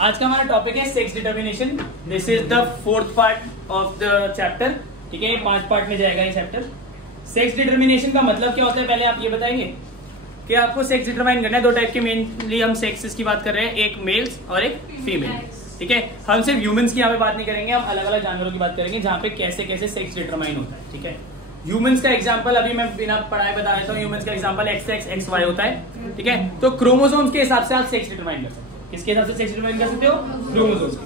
आज का हमारा टॉपिक है sex determination. This is the fourth part of the chapter. ठीक है, 5 पार्ट में जाएगा ये चैप्टर। सेक्स डिटर्मिनेशन का मतलब क्या होता है, पहले आप ये बताएंगे कि आपको सेक्स डिटरमाइन करना है। 2 टाइप के मेनली हम सेक्सेस की बात कर रहे हैं, एक मेल्स और एक फीमेल। ठीक है, हम सिर्फ ह्यूमंस की यहाँ पे बात नहीं करेंगे, हम अलग अलग जानवरों की बात करेंगे जहाँ पे कैसे कैसे सेक्स डिटरमाइन होता है। ठीक है, ह्यूमंस का एग्जांपल अभी मैं बिना पढ़ाए बता देता हूँ। ह्यूमंस का एग्जांपल XX XY होता है। ठीक है, तो क्रोमोसोम्स के हिसाब से आप सेक्स डिटरमाइन कर सकते हो। किसके हिसाब से सेक्स डिटरमाइन कर सकते हो? क्रोमोसोम्स के।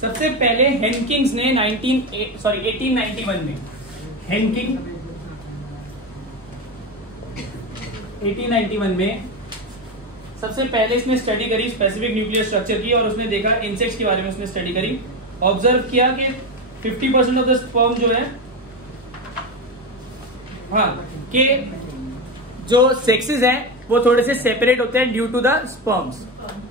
सबसे पहले हेनकिंग्स ने 1891 में 1891 में सबसे पहले इसने स्टडी करी स्पेसिफिक न्यूक्लियर स्ट्रक्चर की, और उसने देखा इंसेक्ट्स के बारे में उसने स्टडी करी। ऑब्जर्व किया कि 50% ऑफ द स्पर्म जो है, हाँ, कि जो सेक्सेस हैं वो थोड़े से सेपरेट होते हैं ड्यू टू द स्पर्म्स।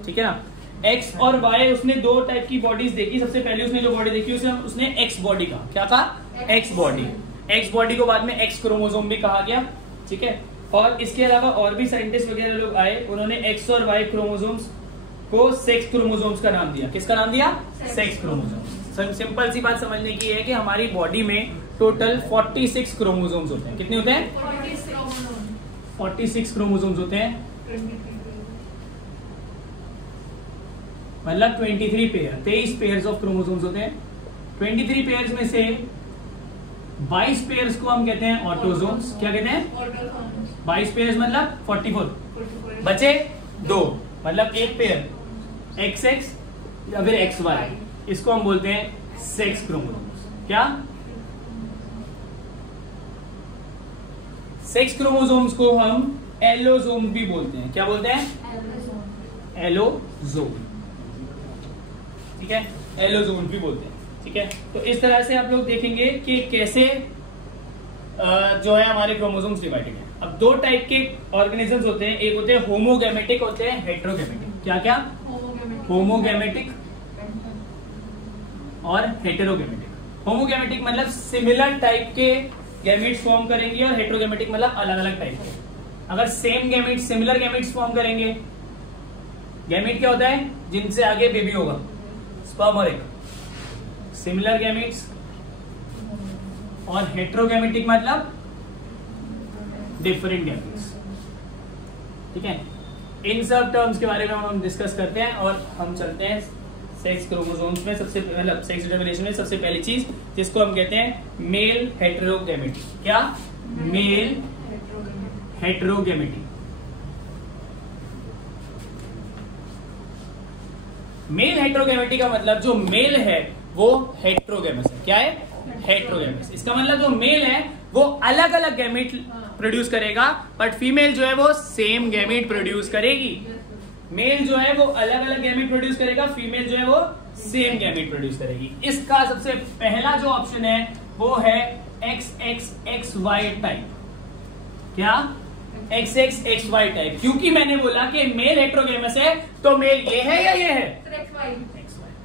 ठीक है ना। एक्स और वाई, उसने 2 टाइप की बॉडीज देखी। सबसे पहले उसने जो बॉडी देखी उसने एक्स बॉडी कहा। क्या कहा? X body. एक्स बॉडी को बाद में एक्स क्रोमोसोम भी कहा गया। ठीक है, और इसके अलावा और भी साइंटिस्ट वगैरह लोग आए, उन्होंने एक्स और वाई क्रोमोसोम्स को सेक्स क्रोमोसोम्स का नाम दिया। किसका नाम दिया? Sex chromosomes. सिंपल सी बात समझने की है कि हमारी बॉडी में टोटल 46 क्रोमोसोम्स होते हैं। कितने होते हैं? 46 क्रोमोसोम्स होते हैं, मतलब 23 पेयर, 23 पेयर्स ऑफ क्रोमोसोम्स होते हैं। 23 पेयर्स में से 22 पेयर्स को हम कहते हैं ऑटोसोम्स। क्या कहते हैं? 22 पेयर्स मतलब 44। बचे 2, मतलब एक पेयर XX या फिर XY, इसको हम बोलते हैं सेक्स क्रोमोसोम्स। क्या? सेक्स क्रोमोसोम्स को हम एलोसोम भी बोलते हैं। क्या बोलते हैं? एलोसोम। ठीक है, एलोसोम भी बोलते हैं। ठीक है, तो इस तरह से आप लोग देखेंगे कि कैसे जो है हमारे क्रोमोसोम्स डिवाइडेड हैं। अब 2 टाइप के ऑर्गेनिजम्स होते हैं, एक होते हैं होमोगैमेटिक, होते हैं हेटेरोगैमेटिक। क्या क्या? होमोगैमेटिक और हेटेरोगैमेटिक। होमोगैमेटिक मतलब सिमिलर टाइप के गैमेट्स फॉर्म करेंगे, और हेटेरोगैमेटिक मतलब अलग अलग टाइप के। अगर same gamete similar gametes form करेंगे, गैमेट क्या होता है? जिनसे आगे बेबी होगा, स्पर्म और एग। सिमिलर गैमेट्स और हेटेरोगैमेटिक मतलब डिफरेंट गैमेट्स। ठीक है, इन सब टर्म्स के बारे में हम डिस्कस करते हैं, और हम चलते हैं सेक्स क्रोमोसोम्स में। सबसे पहले सेक्स डिटरमिनेशन में सबसे पहली चीज जिसको हम कहते हैं मेल हेटेरोगैमेटी। क्या? Mail heterogamety. मेल हेटेरोगैमेटी का मतलब जो मेल है वो हेटेरोगैमस है। क्या है? हेटेरोगैमस। इसका मतलब जो मेल है वो अलग अलग गैमेट प्रोड्यूस करेगा, बट फीमेल जो है वो सेम गैमेट प्रोड्यूस करेगी। मेल जो है वो अलग अलग गैमेट प्रोड्यूस करेगा, फीमेल जो है वो सेम गैमेट प्रोड्यूस करेगी। इसका सबसे पहला जो ऑप्शन है वो है XXXY टाइप। क्या? XXXY type. क्योंकि मैंने बोला कि मेल हेटेरोगैमस है, तो मेल ये है या ये है?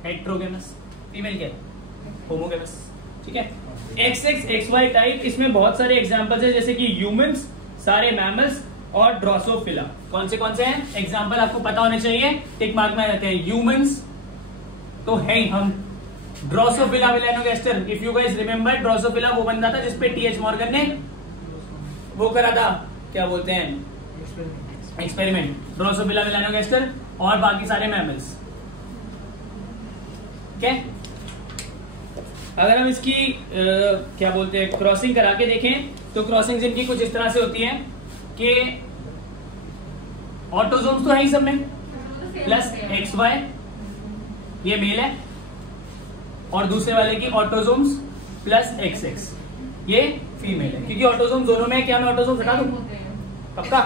हेटेरोगैमस। फीमेल क्या है? होमोगैमस। ठीक है, XXXY टाइप। इसमें बहुत सारे एग्जांपल्स हैं, जैसे कि ह्यूमंस, सारे मैमल्स और ड्रोसोफिला। कौन से हैं एग्जांपल? आपको पता होने चाहिए, टिक मार्क में रहते हैं। ह्यूमंस तो है ही हम। Drosophila melanogaster, if you guys remember, Drosophila वो बंदा था जिसपे TH मॉर्गन ने वो करा था, क्या बोलते हैं, एक्सपेरिमेंट। ड्रोसोफिला मेलानोगास्टर और बाकी सारे मैमल्स। क्या? अगर हम इसकी क्या बोलते हैं क्रॉसिंग करा के देखें, तो क्रॉसिंग इनकी कुछ इस तरह से होती है कि ऑटोसोम्स तो है ही सब में, प्लस XY ये मेल है, और दूसरे वाले की ऑटोसोम्स प्लस XX ये फीमेल है। क्योंकि ऑटोसोम्स दोनों में, क्या मैं ऑटोसोम्स हटा दूं? पक्का?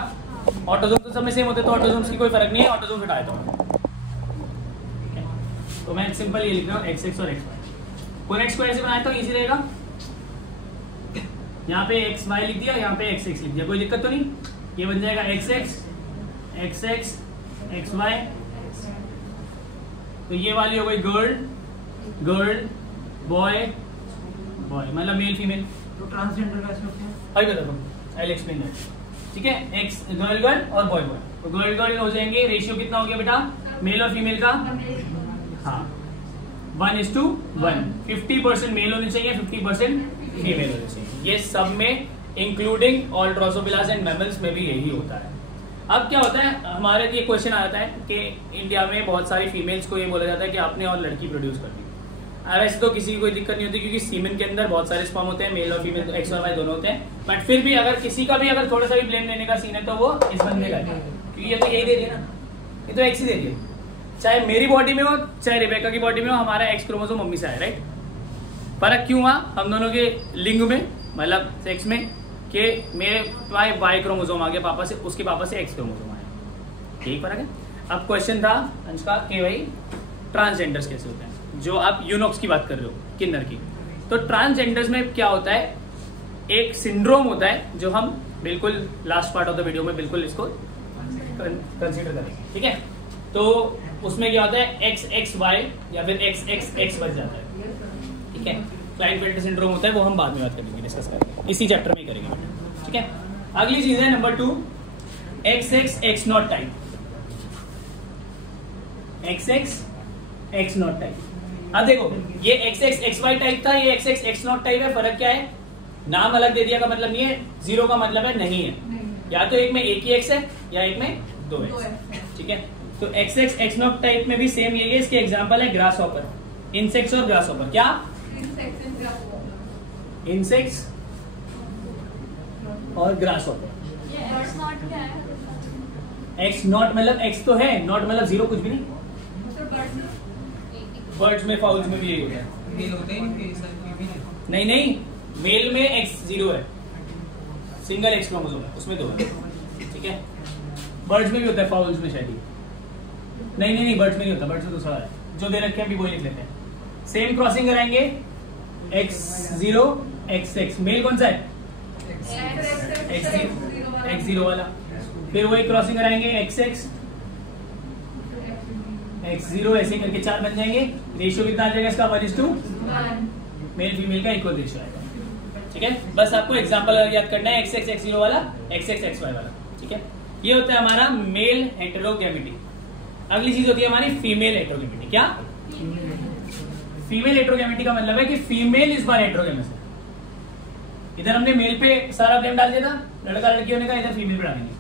ऑटोसोम्स तो सब में सेम होते, तो ऑटोसोम्स की कोई फर्क नहीं है, ऑटोसोम्स हटा देता हूं। तो मैं सिंपल ये लिख रहा हूं XX और XY। कोनेक्स को ऐसे बनाया तो इजी रहेगा। यहाँ पे XY लिख दिया, यहाँ पे XX लिख दिया, कोई दिक्कत तो नहीं। ये बन जाएगा XX XX XY। तो ये वाली हो गई गर्ल गर्ल, बॉय बॉय, मतलब मेल फीमेल। तो ट्रांसजेंडर का इसमें अभी बताता हूँ, आई विल एक्सप्लेन दैट। ठीक है, एक्स गर्ल गर्ल और बॉय बॉय, तो गर्ल गर्ल हो जाएंगे। रेशियो कितना हो गया बेटा? मेल और फीमेल का, हाँ 1:1, 50% मेल होने चाहिए, 50% फीमेल होने चाहिए। ये सब में इंक्लूडिंग ऑल ड्रोसोफिलास एंड मैमल्स में भी यही होता है। अब क्या होता है, हमारे ये क्वेश्चन आता है कि इंडिया में बहुत सारी फीमेल्स को ये बोला जाता है कि आपने और लड़की प्रोड्यूस कर दी। वैसे तो किसी की कोई दिक्कत नहीं होती क्योंकि सीमेन के अंदर बहुत सारे स्पर्म होते हैं, मेल और फीमेल, एक्स और वाई दोनों होते हैं। बट फिर भी अगर किसी का भी अगर थोड़ा सा भी ब्लेम लेने का सीन है तो वो इस बंदे का है, क्योंकि ये तो यही दे दिया ना, ये तो एक्स ही दे दिया। चाहे मेरी बॉडी में हो चाहे रिबेका की बॉडी में हो, हमारा एक्स क्रोमोसोम मम्मी से आया, राइट। फर्क क्यों हुआ हम दोनों के लिंग में, मतलब सेक्स में, कि मेरे वाई क्रोमोसोम आ गया पापा से, उसके पापा से एक्स क्रोमोसोम आया, ठीक फर्क है। अब क्वेश्चन था अंश का कि भाई ट्रांसजेंडर्स कैसे होते हैं, जो आप यूनोक्स की बात कर रहे हो, किन्नर की। तो ट्रांसजेंडर्स में क्या होता है, एक सिंड्रोम होता है जो हम बिल्कुल last part of the video में बिल्कुल इसको कंसीडर करेंगे, ठीक है। तो उसमें क्या होता है, XXY या फिर XXX बच जाता है, ठीक है। क्लाइनफेल्टर सिंड्रोम होता है, वो हम बाद में बात करेंगे, डिस्कस करेंगे, इसी चैप्टर में ही करेंगे, ठीक है। अगली चीज है number 2, XXX0 type. XXX0 type. अब देखो ये XXXY टाइप था, ये XXX0 टाइप है। फर्क क्या है, नाम अलग दे दिया का मतलब नहीं है, जीरो का मतलब है नहीं है, या तो एक में एक ही X है या एक में 2X, ठीक है। तो XXX0 टाइप में भी सेम यही है। इसके एग्जांपल है ग्रास हॉपर, इंसेक्ट्स और ग्रास हॉपर। क्या इंसेक्ट्स और ग्रास हॉपर। X नॉट मतलब X तो है, नॉट मतलब जीरो, कुछ भी नहीं। बर्ड्स में, फाउल्स में भी यही होता है। नहीं नहीं, मेल में X जीरो है, सिंगल X क्रोमोसोम है, उसमें 2 है, ठीक है। बर्ड्स में भी होता है, फाउल्स में शायद नहीं, बर्ड्स में नहीं होता, बर्ड्स में दूसरा है, जो दे रखे हैं अभी वही लिख लेते हैं। सेम क्रॉसिंग कराएंगे, X0 XX, मेल कौन सा है, X0 वाला। फिर वही क्रॉसिंग कराएंगे, XX X0, ऐसे करके 4 बन जाएंगे। रेशियो कितना आ जाएगा इसका, 1:1, मेल फीमेल का इक्वल रेशियो आएगा, ठीक है। बस आपको एग्जांपल याद करना है, XX वाला, XXXY वाला, ठीक है। ये होता है हमारा मेल हेटेरोगैमेटी। अगली चीज होती है हमारी फीमेल हेटेरोगैमेटी। क्या फीमेल हेटेरोगैमेटी का मतलब है कि फीमेल इस बार हेटेरोगैमस है। इधर हमने मेल पे सारा ब्लेम डाल दिया था, लड़का लड़की होने का, इधर फीमेल पे डालेंगे।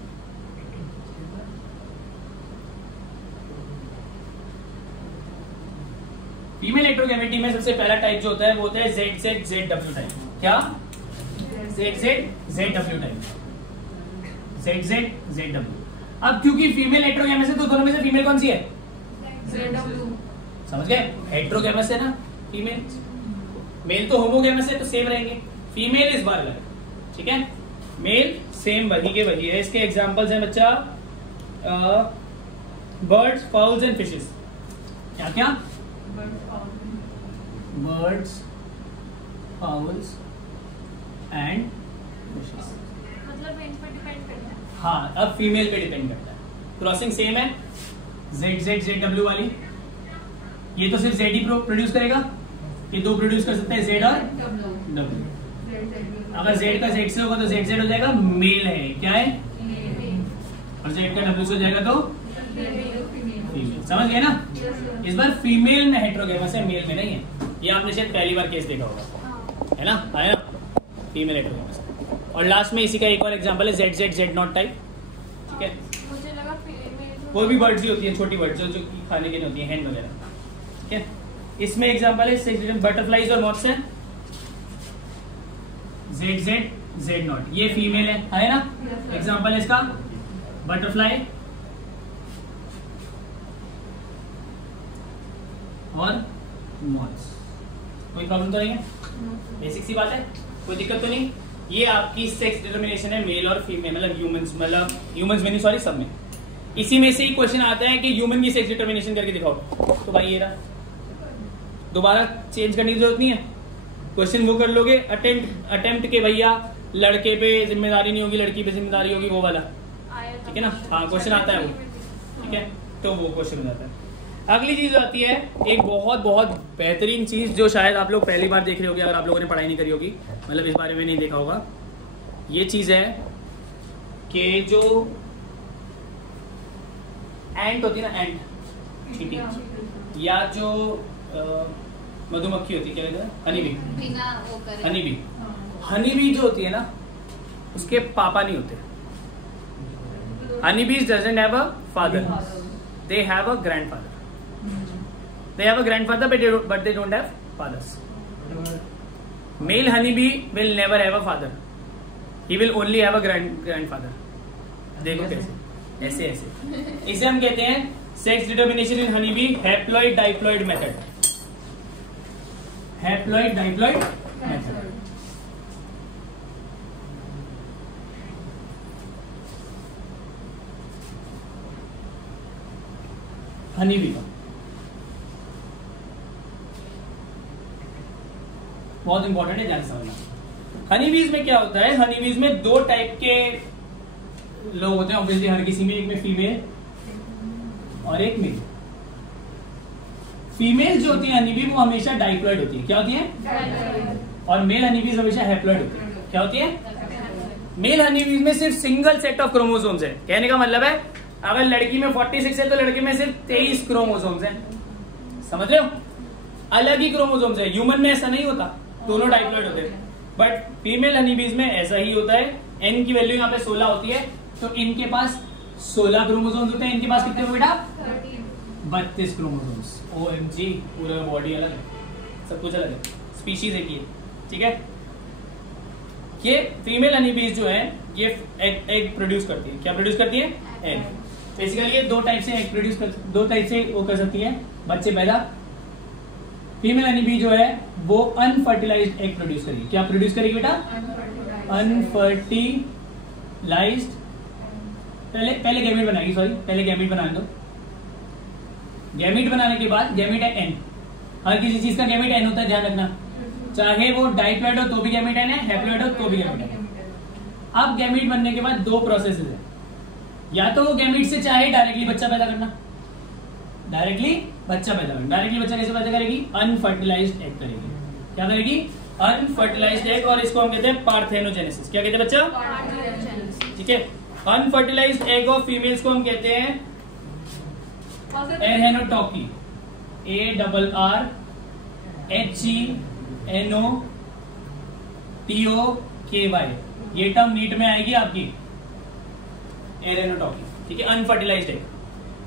फीमेल हेटेरोगैमेटी में सबसे पहला टाइप जो होता है वो होता है ZZZW टाइप। क्या ZZZW टाइप, ZZZW। अब क्योंकि फीमेल हेटेरोगैमस है तो दोनों में से फीमेल कौन सी है, समझ गए, हेटेरोगैमस है ना फीमेल, मेल तो होमोगैमस है तो सेम रहेंगे, फीमेल इस बार अलग, ठीक है। मेल सेम वही के वही है। इसके एग्जांपल्स हैं बच्चा, बर्ड्स, फाउल्स एंड फिशेस। क्या क्या, बर्ड्स, फाउल्स एंड फिशेस। मतलब इन पर डिपेंड करता है। हाँ, अब फीमेल पे डिपेंड करता है। क्रॉसिंग सेम है, ZZZW वाली, ये तो सिर्फ Z ही प्रोड्यूस करेगा, ये 2 प्रोड्यूस कर सकते हैं, Z और W। अगर Z का Z से होगा तो ZZ हो जाएगा, मेल है, क्या है, और Z का W से हो जाएगा तो फीमेल। समझ गए ना। इस बार फीमेल में हेटेरोगैमस है, मेल में नहीं है। ये आपने शायद पहली बार केस देखा होगा, है ना, आया फीमेल हेटेरोगैमस। और लास्ट में इसी का एक और एग्जांपल है ZZZ0 टाइप, ठीक है। मुझे लगा फीमेल वो भी बर्ड्स ही होती है, छोटी बर्ड्स जो खाने के लिए होती है, हैन वगैरह, ठीक है। इसमें एग्जांपल है बटरफ्लाईज और मॉथ्स है, ZZZ0, ये फीमेल है ना। एग्जांपल है इसका बटरफ्लाई और मॉथ्स। कोई प्रॉब्लम तो नहीं है, बेसिक सी बात है, कोई दिक्कत तो नहीं। ये आपकी सेक्स डिटरमिनेशन है, मेल और फीमेल, मतलब ह्यूमंस में नहीं, सॉरी, सब में। इसी में से ही क्वेश्चन आता है कि ह्यूमन की सेक्स डिटरमिनेशन करके दिखाओ, तो भाई ये रहा, दोबारा चेंज करने की जरूरत नहीं है। क्वेश्चन वो कर लोगे अटेम्प्ट के भैया लड़के पे जिम्मेदारी नहीं होगी, लड़की पे जिम्मेदारी होगी, वो वाला, ठीक है ना। हाँ, क्वेश्चन आता है वो, ठीक है, तो वो क्वेश्चन हो जाता है। अगली चीज आती है एक बहुत बहुत बेहतरीन चीज, जो शायद आप लोग पहली बार देख रहे होगे अगर आप लोगों ने पढ़ाई नहीं करी होगी, मतलब इस बारे में नहीं देखा होगा। ये चीज है कि जो एंट होती है ना, एंट, चींटी, या जो मधुमक्खी होती है क्या कहते हैं, हनी बी। बिना वो करे हनी बी, हनी बी जो होती है ना उसके पापा नहीं होते। Honey bees doesn't have a father, they have a grandfather. They have a grandfather but they don't have fathers. Male honey bee will never have a father, he will only have a grandfather. देखो कैसे, ऐसे ऐसे। इसे हम कहते हैं sex determination in honey bee haploid diploid method. Haploid diploid method. Honey bee का बहुत इंपॉर्टेंट है, ध्यान से समझना। हनी बीज में क्या होता है, हनी बीज में दो टाइप के लोग होते हैं ऑब्वियसली हर किसी में, एक में फीमेल और एक मेल। फीमेल जो होती है हनी बी वो हमेशा डाइप्लॉइड होती है। क्या होती है? और मेल हनी बीज हमेशा हैप्लॉइड होती है। क्या होती है? मेल हनी बीज में सिर्फ सिंगल सेट ऑफ क्रोमोसोम्स है। कहने का मतलब है अगर लड़की में 46 है तो लड़के में सिर्फ 23 क्रोमोसोम्स हैं। समझ रहे हो? अलग ही क्रोमोसोम्स है। ह्यूमन में ऐसा नहीं होता, दोनों डाइप्लॉइड होते हैं, बट फीमेल हनीबीज में ऐसा ही होता है। एन की वैल्यू यहाँ पे 16 होती है, तो इनके पास 16 क्रोमोसोम्स होते हैं। इनके पास कितने हो बेटा? 32 क्रोमोसोम्स। OMG, पूरा बॉडी अलग है, सब कुछ अलग है, स्पीशीज एक ही है। ठीक है, ये फीमेल हनीबीज जो है ये एग प्रोड्यूस करती है। क्या प्रोड्यूस करती है? एग। बेसिकली ये दो टाइप से एग प्रोड्यूस कर, दो टाइप से वो कर सकती है बच्चे पैदा। फीमेल हनीबी जो है वो अनफर्टिलाइज्ड एग प्रोड्यूस करेगी। क्या प्रोड्यूस करेगी बेटा? अनफर्टिलाइज्ड। पहले गैमीट बनाएगी, सॉरी पहले गैमीट बनाने दो। गैमीट बनाने के बाद गैमीट है एन। हर किसी चीज का गैमीट एन होता है, ध्यान रखना। चाहे वो डाइप्लॉइड हो तो भी गैमीट एन है, हैप्लॉइड हो तो भी गैमीट एन। अब गैमीट बनने के बाद दो प्रोसेस है, या तो वो गैमीट से चाहे डायरेक्टली बच्चा पैदा करना, डायरेक्टली बच्चा पैदा करना। डायरेक्टली बच्चा कैसे पैदा करेगी? अनफर्टिलाइज्ड एग करेगी। क्या करेगी? अनफर्टिलाइज्ड एग, और इसको हम कहते हैं पार्थेनोजेनेसिस। क्या कहते हैं बच्चा? ठीक है, अनफर्टिलाइज्ड एग ऑफ फीमेल्स को हम कहते हैं एरहेनोटॉकी। ARRHENOTOKY। ये टर्म नीट में आएगी आपकी, एरहेनोटॉकी। ठीक है, अनफर्टिलाइज्ड एग।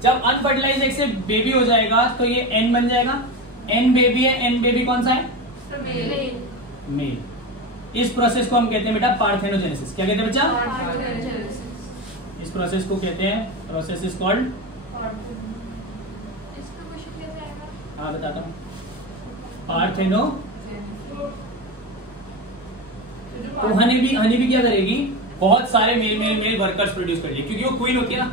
जब अनफर्टिलाइज्ड एग से बेबी हो जाएगा तो ये एन बन जाएगा। एन बेबी है, एन बेबी कौन सा है? मेल। इस प्रोसेस को हम कहते हैं बेटा पार्थेनोजेनेसिस। क्या कहते हैं बच्चा? इस प्रोसेस को कहते हैं, प्रोसेस इज कॉल्ड, हाँ बताता हूँ, पार्थेनो। तो हनीबी क्या करेगी? बहुत सारे मेल वर्कर्स प्रोड्यूस कर लेगी, क्योंकि वो क्वीन होती है ना,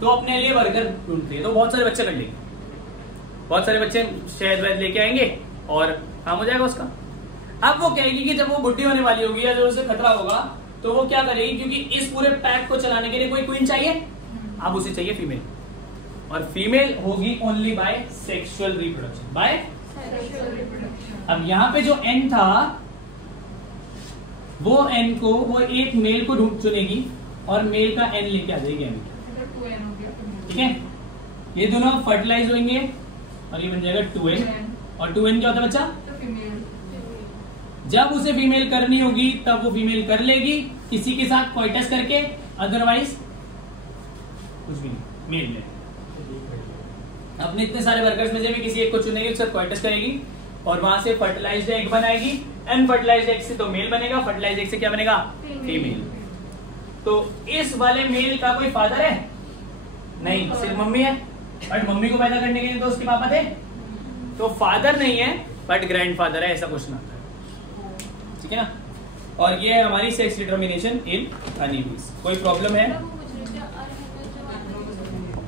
तो अपने लिए वर्कर ढूंढती है, तो बहुत सारे बच्चे कर लेगी। बहुत सारे बच्चे शहद वहद लेके आएंगे और काम हो जाएगा उसका। अब वो कहेगी कि जब वो बुढ़ी होने वाली होगी या जब उसे खतरा होगा तो वो क्या करेगी, क्योंकि इस पूरे पैक को चलाने के लिए कोई क्वीन चाहिए, अब उसे चाहिए फीमेल। और फीमेल होगी only by sexual reproduction. By अब यहाँ पे जो एन था वो एन को, वो एक मेल को ढूंढ चुनेगी और मेल का एन लेके आ जाएगी एन। ठीक है, ये दोनों फर्टिलाइज होंगे और ये बन जाएगा 2n। और 2n क्या होता है बच्चा? जब उसे फीमेल करनी होगी तब वो फीमेल कर लेगी किसी के साथ कोइटस करके, अदरवाइज कुछ भी नहीं, मेल ले। अपने इतने सारे वर्कर्स में से भी किसी एक को चुनेगी, उससे कोइटस करेगी और वहां से फर्टिलाइज्ड एग बनाएगी। अनफर्टिलाइज्ड एग से तो मेल बनेगा, फर्टिलाइज्ड एग से क्या बनेगा? फीमेल। तो इस वाले मेल का कोई फादर है? नहीं, सिर्फ मम्मी है। बट मम्मी को पैदा करने के लिए तो उसके पापा थे, तो फादर नहीं है बट ग्रैंडफादर है, ऐसा क्वेश्चन आता है। ठीक है ना? और ये है हमारी सेक्स डिटर्मिनेशन इन हनीबीज। कोई प्रॉब्लम है?